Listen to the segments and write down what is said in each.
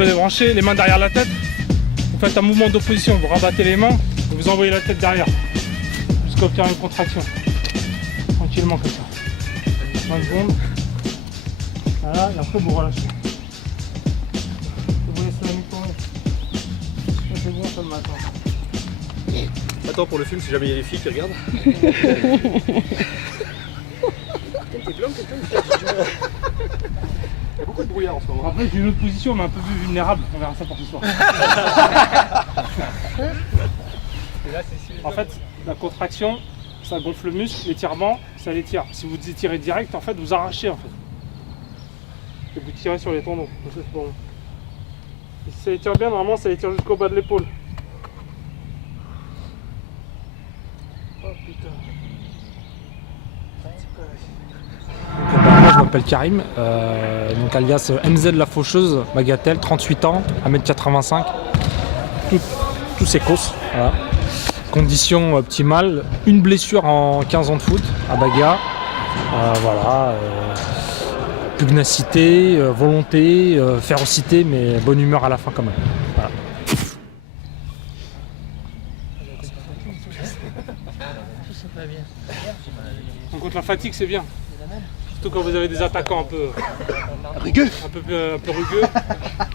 vous débranchez, les mains derrière la tête. Vous faites un mouvement d'opposition, vous rabattez les mains et vous envoyez la tête derrière. Jusqu'à obtenir une contraction. Tranquillement comme ça. 20 secondes. Voilà, et après vous relâchez. Vous laissez la nuit tourner. C'est bon, ça le matin. Attends pour le film si jamais il y a des filles qui regardent. Il y a beaucoup de brouillard en ce moment. Après j'ai une autre position mais un peu plus vulnérable, on verra ça pour ce soir. En fait, la contraction, ça gonfle le muscle, l'étirement, ça l'étire. Si vous étirez direct, en fait, vous arrachez en fait. Et vous tirez sur les tendons. Ça, c'est bon. Et si ça étire bien, normalement ça étire jusqu'au bas de l'épaule. Oh putain. Moi je m'appelle Karim, donc alias MZ la faucheuse, bagatelle, 38 ans, 1m85, tous sécos, voilà. Conditions optimales, une blessure en 15 ans de foot à Baga, voilà, pugnacité, volonté, férocité, mais bonne humeur à la fin quand même. Voilà. Donc contre la fatigue c'est bien. Surtout quand vous avez des attaquants un peu rugueux. Un peu rugueux.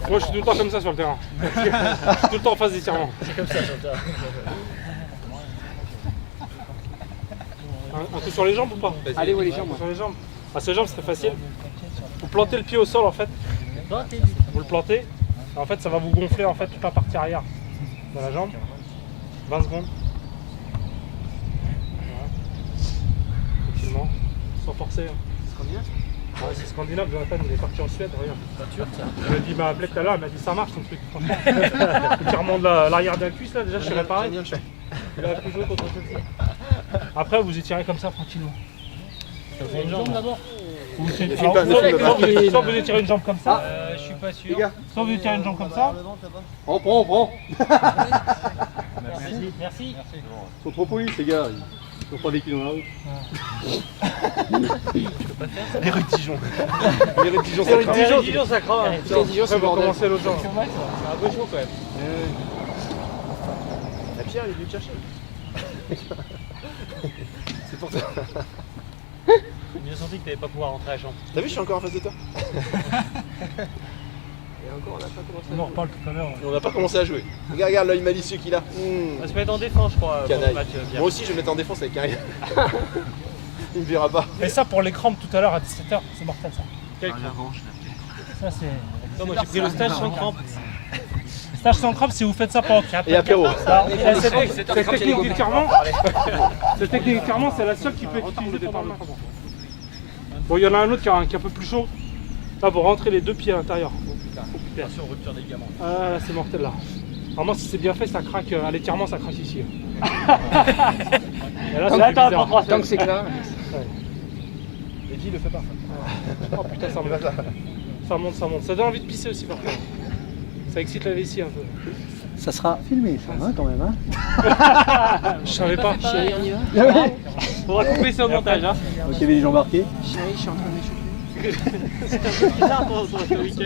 Moi je suis tout le temps comme ça sur le terrain. Je suis tout le temps en phase d'étirement. C'est comme ça sur le terrain. Un coup sur les jambes ou pas? Allez, ouais, les jambes. Sur les jambes. Ah, sur les jambes c'est très facile. Vous plantez le pied au sol en fait. Vous le plantez. Et en fait ça va vous gonfler en fait toute la partie arrière de la jambe. 20 secondes. Voilà. Tranquillement. Sans forcer. Ouais, c'est scandinave, Jonathan il est parti en Suède, regarde. Il m'a appelé tout à l'heure, il m'a dit ça marche ton truc, franchement. Il remonte l'arrière de la cuisse là, déjà je serais pareil. Il a pu jouer contre celle-ci. Après vous étirez comme ça tranquillement. Une jambe d'abord. Soit vous étirez une jambe comme ça. Je suis pas sûr. Soit vous étirez une jambe comme ça. On prend. Merci. Ils sont trop polis ces gars. Ils n'ont pas vécu dans la rue. Les rues de Dijon. Les rues de Dijon, ça crame. Les Dijon, Après on va commencer l'autre jambe. C'est un peu chaud quand même. La pierre, elle est venue te chercher. C'est pour ça. J'ai bien senti que t'allais pas pouvoir rentrer à la chambre. T'as vu, je suis encore en face de toi. Et encore, on n'a pas commencé. On en reparle tout à l'heure. On n'a pas commencé à jouer. Regarde l'œil malicieux qu'il a. On va se mettre en défense, je crois. Canaille. Pour le match, bien. Moi aussi, je vais me mettre en défense avec Karim. Il me verra pas. Et ça pour les crampes tout à l'heure à 17h, c'est mortel ça. Quel crampes? Ça c'est. Non, moi j'ai pris le stage sans crampes. Stage sans crampes si vous faites ça pendant 4 Et apéro. Cette technique d'étirement, c'est la seule qui peut être utilisée pendant le match. Bon, il y en a un autre qui est un peu plus chaud. Là, vous rentrez les deux pieds à l'intérieur. Attention, rupture des ligaments. Ah, là, c'est mortel là. Normalement, si c'est bien fait, ça craque. À l'étirement, ça craque ici. Et là, c'est bizarre. Tant que c'est clair. Et dis, le fais pas. Oh putain, ça monte. Ça monte. Ça donne envie de pisser aussi parfois. Ça excite la vessie un peu. Ça sera filmé, ça, hein, quand même. Hein. Je savais pas. Chérie, on y va? Faudra couper ça au montage. Hein. Donc il y avait les gens embarqués. Chérie, je suis en train de m'échauffer. C'est un peu bizarre ton week-end.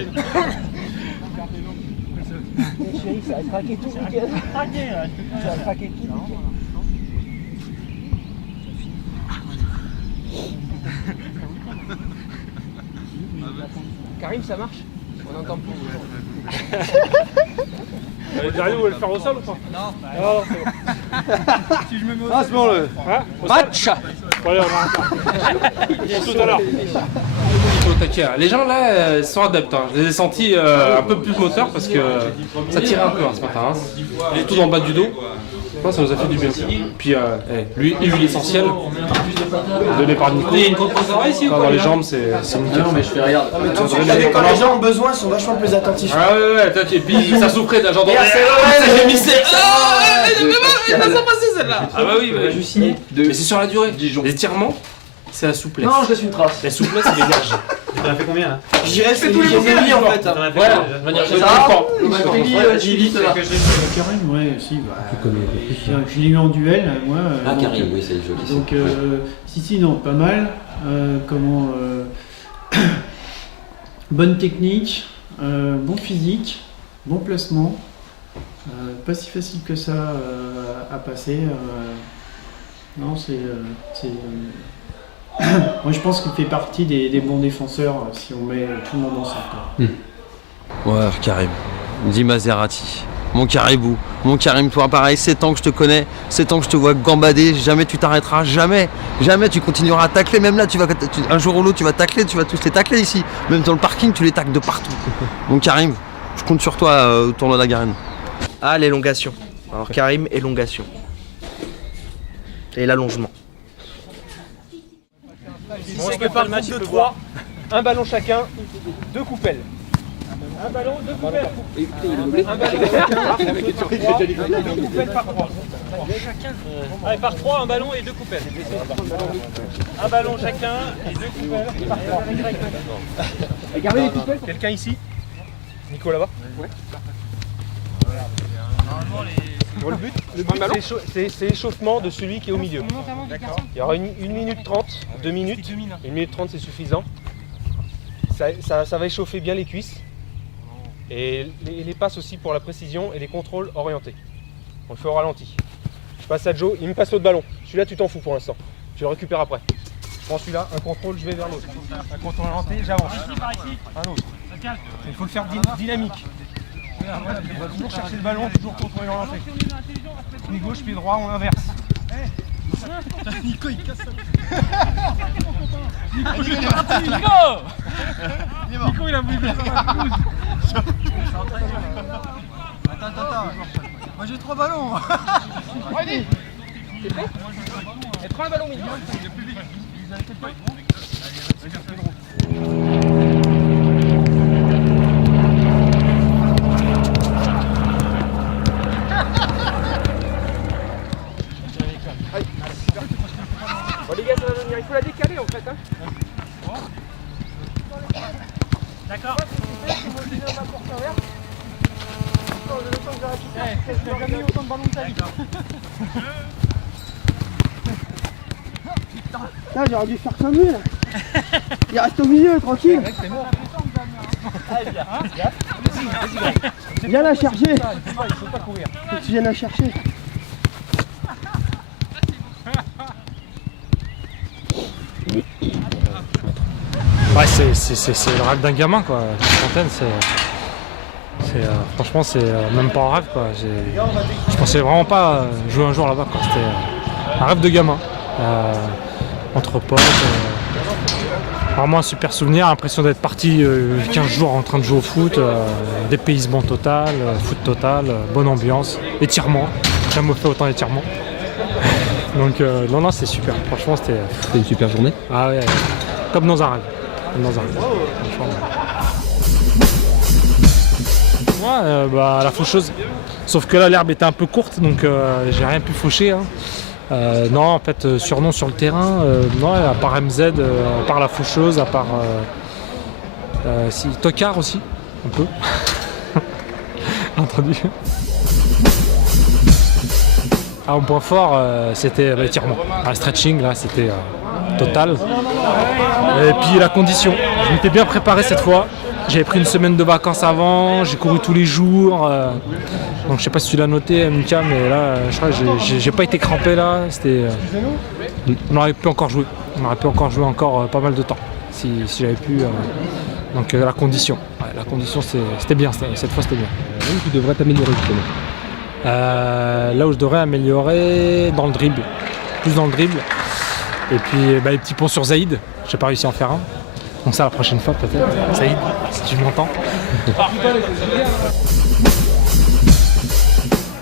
Chérie, ça va craquer tout le week-end. Ça va craquer tout le week-end. Karim, ça marche? On n'entend plus. Derrière, vous voulez le faire au sol ou pas? Non, c'est bon. Si je me mets au sol. Bon, le Hein? Match! Bon, allez, on a tout à l'heure. Les gens là sont adeptes, hein. Je les ai sentis un peu plus moteurs parce que ça tirait un peu hein, ce matin. Hein. Et tout en bas du dos, je pense que ça nous a fait du bien. Puis l'huile essentielle donnée par Nico. Dans les jambes, c'est nickel. Non, mais je fais rien. Quand les gens ont besoin, ils sont vachement plus attentifs. Ah ouais, et puis ça souffrait d'un genre de... J'ai mis ça va s'en passer celle-là. Ah bah oui, je signé. Mais c'est sur la durée. Les étirements, c'est la souplesse. Non, je laisse une trace. La souplesse, c'est l'énergie. T'en as fait combien là? Je dirais que c'est l'hygiène en fait. Voilà, de manière générale. Karim, ouais, si, bah, je l'ai eu en duel, moi. Ah, donc, Karim, oui, c'est joli. Donc, si, non, pas mal. Bonne technique, bon physique, bon placement. Pas si facile que ça à passer. Non, moi je pense qu'il fait partie des bons défenseurs si on met tout le monde ensemble. Ouais, Karim. Dis Maserati. Mon caribou, mon Karim, toi pareil, 7 ans que je te connais, 7 ans que je te vois gambader, jamais tu t'arrêteras, jamais tu continueras à tacler, même là, un jour ou l'autre tu vas tacler, tu vas tous les tacler ici, même dans le parking tu les tacles de partout. Mon Karim, je compte sur toi au tournoi de la Garenne. Ah, l'élongation. Alors Karim, élongation. Et l'allongement. Bon, on se prépare le match de 3, un ballon chacun, 2 coupelles. Un ballon, 2 coupelles. Un ballon chacun, 2 coupelles par 3. Allez, par 3, un ballon et 2 coupelles. Un ballon chacun et 2 coupelles par 3. Regardez les coupelles. Quelqu'un ici? Nico là-bas? Ouais. Le but, c'est l'échauffement de celui qui est au milieu. Il y aura 1 minute 30, 2 minutes. 1 minute 30 c'est suffisant. Ça va échauffer bien les cuisses. Et les passes aussi pour la précision et les contrôles orientés. On le fait au ralenti. Je passe à Joe, il me passe l'autre ballon. Celui-là tu t'en fous pour l'instant. Tu le récupères après. Je prends celui-là, un contrôle, je vais vers l'autre. Un contrôle orienté, j'avance. Un autre. Il faut le faire dynamique. On va toujours chercher le ballon, toujours contrôler orienté. Pied gauche, pied droit, on inverse. Nico il casse ça. Nico il a voulu faire la pelouse. Attends. Moi j'ai 3 ballons. Allez. C'est fait. Et 3 ballons minimum. Bon les gars, ça va venir, il faut la décaler en fait. Hein. D'accord. T'as jamais eu autant de ballons de ta vie. Là, j'aurais dû faire comme lui là. Il reste au milieu, tranquille. Viens la chercher. Il faut pas courir. Faut que tu viennes la chercher. Ouais, c'est le rêve d'un gamin quoi. La trentaine, franchement, c'est même pas un rêve quoi. Je pensais vraiment pas jouer un jour là-bas quoi. C'était un rêve de gamin. Entre potes. Vraiment un super souvenir, l'impression d'être parti 15 jours en train de jouer au foot, dépaysement total, foot total, bonne ambiance, étirement. J'ai jamais fait autant d'étirement. Donc non, c'est super. Franchement, c'était une super journée. Ah ouais, comme dans un rêve. Ouais, la faucheuse. Sauf que là, l'herbe était un peu courte, donc j'ai rien pu faucher. Hein. Non, en fait, surnom sur le terrain, non, à part MZ, à part la faucheuse, à part si, Tocard aussi, un peu. Entendu. Ah, mon point fort, c'était l'étirement. Le stretching, là, c'était total. Et puis la condition. Je m'étais bien préparé cette fois. J'avais pris une semaine de vacances avant, j'ai couru tous les jours. Donc je sais pas si tu l'as noté, Mika, mais là, je crois que j'ai pas été crampé là. On aurait pu encore jouer. On aurait pu encore jouer pas mal de temps si j'avais pu. Donc la condition. Ouais, la condition c'était bien, cette fois c'était bien. Là où tu devrais t'améliorer justement. Là où je devrais améliorer, dans le dribble. Plus dans le dribble. Et puis les petits ponts sur Zaïd, j'ai pas réussi à en faire un. Donc ça la prochaine fois peut-être. Zaïd, si tu m'entends.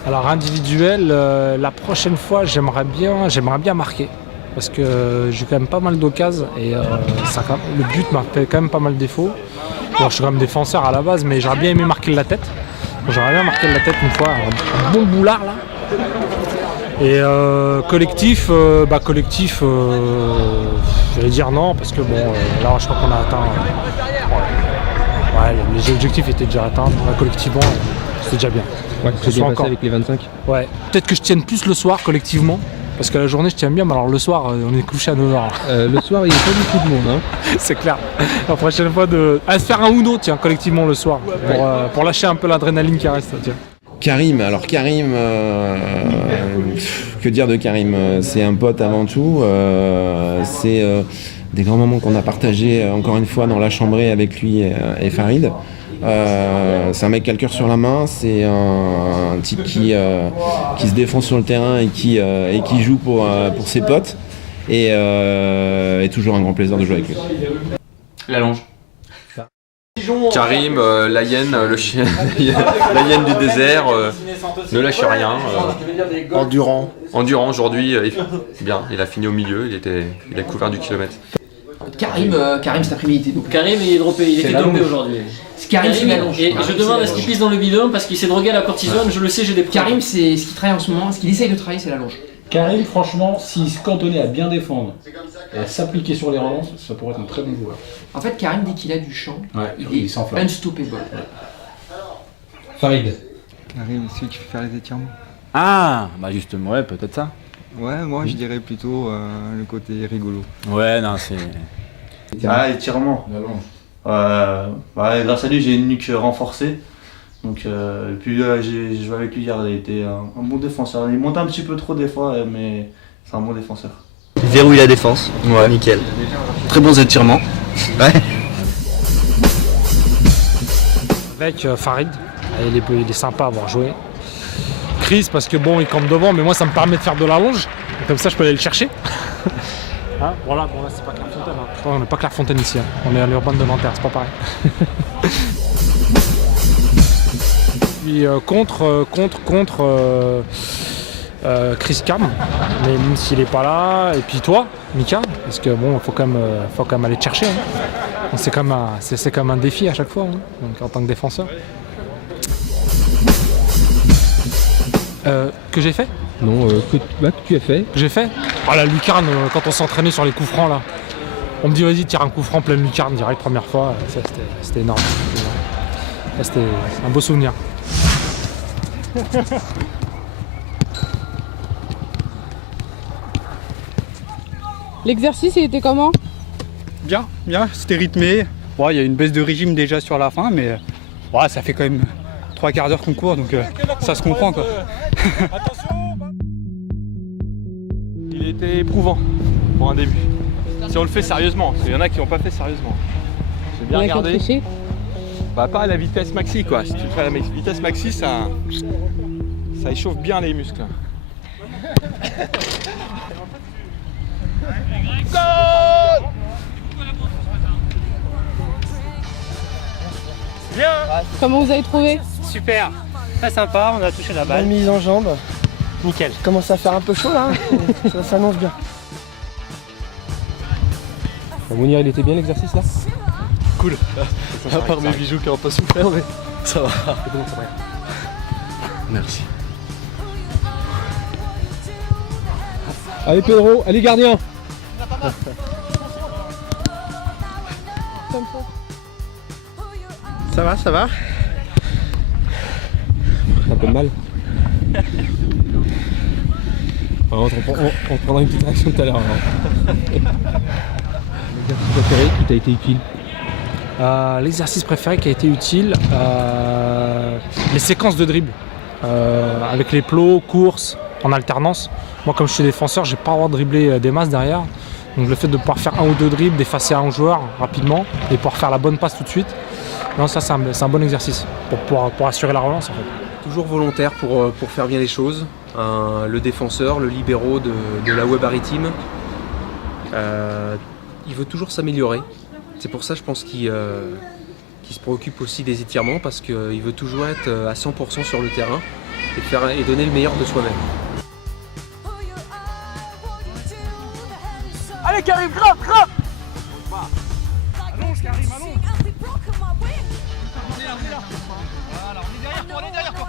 Alors individuel, la prochaine fois j'aimerais bien marquer. Parce que j'ai quand même pas mal d'occasions et le but m'a fait quand même pas mal de défauts. Bon, je suis quand même défenseur à la base, mais j'aurais bien aimé marquer la tête. J'aurais bien marqué la tête une fois, un bon boulard là. Et collectif, j'allais dire non, parce que bon, là je crois qu'on a atteint. Les objectifs étaient déjà atteints, collectivement, c'était déjà bien. Ouais, c'est bien passé avec les 25. Ouais, peut-être que je tienne plus le soir collectivement, Parce que la journée, je tiens bien, mais alors le soir, on est couché à 9h. Le soir, il n'y a pas beaucoup de monde. Hein. C'est clair. La prochaine fois, de se faire un Uno, tiens, collectivement le soir, pour lâcher un peu l'adrénaline qui reste. Tiens. Karim, alors Karim, que dire de Karim? C'est un pote avant tout, c'est des grands moments qu'on a partagés encore une fois dans la chambrée avec lui et Farid. C'est un mec qui a le cœur sur la main, c'est un type qui se défend sur le terrain et qui joue pour ses potes et toujours un grand plaisir de jouer avec lui. La longe. Karim, la hyène, le chien, la hyène du désert, ne lâche rien. Endurant aujourd'hui, il a fini au milieu, il a couvert du kilomètre. Karim cet après-midi. Karim il est droppé, il était dopé aujourd'hui. Karim c'est la longe. Et je demande à ce qu'il pisse dans le bidon parce qu'il s'est drogué à la cortisone, je le sais, j'ai des preuves. Karim c'est ce qu'il travaille en ce moment, ce qu'il essaye de travailler c'est la longe. Karim, franchement, s'il se cantonnait à bien défendre et à s'appliquer sur les relances, ça pourrait être un très bon joueur. En fait, Karim, dès qu'il a du champ, il est unstoppable. Farid. Karim, celui qui fait faire les étirements. Ah, bah justement, ouais, peut-être ça. Ouais, moi je dirais plutôt le côté rigolo. Ouais, non, c'est... Ah, étirement. Grâce à lui, j'ai une nuque renforcée. Donc, et puis j'ai joué avec lui hier, il était un bon défenseur. Il monte un petit peu trop des fois, mais c'est un bon défenseur. Verrouille la défense. Ouais, nickel. Très bons étirements. Ouais. Avec Farid, il est sympa à avoir joué. Chris, parce que bon, il campe devant, mais moi ça me permet de faire de la longe. Comme ça, je peux aller le chercher. Hein, voilà, bon là c'est pas Clairefontaine. Hein. On n'est pas Clairefontaine ici, hein. On est à l'Urban de Nanterre, c'est pas pareil. Puis contre Chris Cam, mais même s'il est pas là, et puis toi, Mika, parce que bon, faut quand même aller te chercher. Hein. C'est comme un défi à chaque fois, hein, donc en tant que défenseur. Que j'ai fait? Non, que tu as fait? J'ai fait? Ah la lucarne, quand on s'entraînait sur les coups francs là. On me dit vas-y tire un coup franc pleine lucarne direct première fois, ça, c'était énorme. C'était un beau souvenir. L'exercice il était comment? Bien, c'était rythmé. Bon, il y a une baisse de régime déjà sur la fin, mais ouais, ça fait quand même 3 quarts d'heure qu'on court, donc ça se comprend quoi. Il était éprouvant pour un début. Si on le fait sérieusement, parce qu'il y en a qui n'ont pas fait sérieusement. J'ai bien regardé. Bah pas à la vitesse maxi quoi. Si tu fais à la vitesse maxi, ça échauffe bien les muscles. Bien. Comment vous avez trouvé? Super, très sympa, on a touché la balle. Bonne mise en jambe. Nickel. Commence à faire un peu chaud là, ça s'annonce bien. Mounir, il était bien l'exercice là? Cool. À part mes bijoux qui n'ont pas souffert, mais ça va. Merci. Allez Pedro, allez gardien. Ça va. Un peu de mal. On prendra une petite réaction tout à l'heure. L'exercice préféré qui t'a été utile? L'exercice préféré qui a été utile, les séquences de dribble. Avec les plots, courses, en alternance. Moi comme je suis défenseur, j'ai pas le droit de dribbler des masses derrière. Donc le fait de pouvoir faire 1 ou 2 dribbles, d'effacer un joueur rapidement et pouvoir faire la bonne passe tout de suite, non, ça c'est un bon exercice pour assurer la relance en fait. Toujours volontaire pour faire bien les choses. Le défenseur, le libéraux de la Web Harry Team, il veut toujours s'améliorer. C'est pour ça je pense qu'il se préoccupe aussi des étirements parce qu'il veut toujours être à 100% sur le terrain et donner le meilleur de soi-même. Allez Karim, grappe. Allonge Karim, allonge. Voilà, on est derrière toi.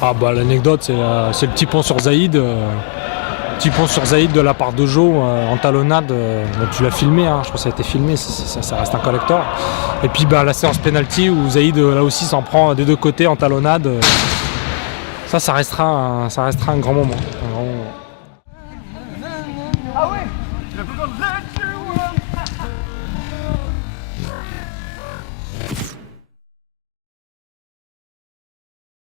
Ah bah l'anecdote c'est le petit pont sur Zaïd. Petit pont sur Zaïd de la part de Joe en talonnade. Tu l'as filmé, hein, je crois que ça a été filmé, ça reste un collector. Et puis la séance penalty où Zaïd là aussi s'en prend des deux côtés en talonnade. Ça restera un grand moment.